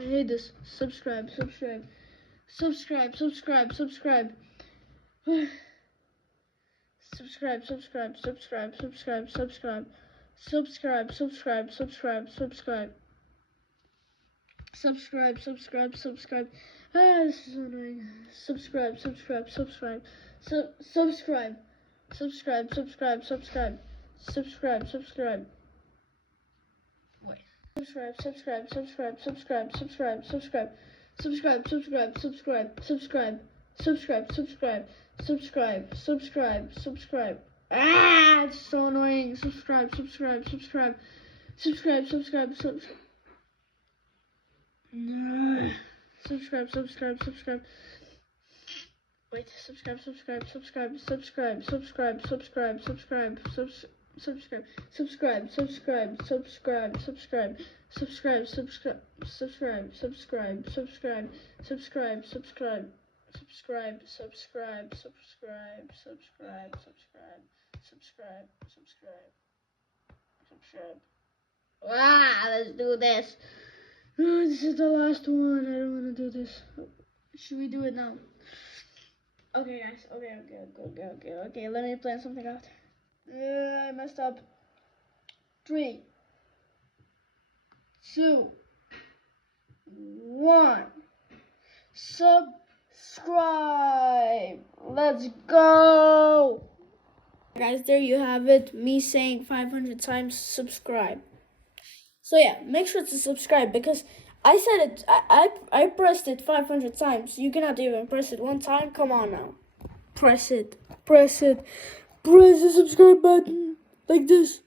I hate this. Subscribe. Subscribe. Ah, this is so annoying. Subscribe. Subscribe. Wait. Subscribe. Ah, it's so annoying. Subscribe. No. Subscribe. Wait, subscribe. Ah, let's do this. Oh, this is the last one. I don't want to do this. Should we do it now? Okay, guys. Okay. Let me plan something out. I messed up. 3, 2, 1. Subscribe. Let's go. Guys, there you have it. Me saying 500 times subscribe. So yeah, make sure to subscribe because I said it. I pressed it 500 times. You cannot even press it one time. Come on now. Press it. Press the subscribe button like this.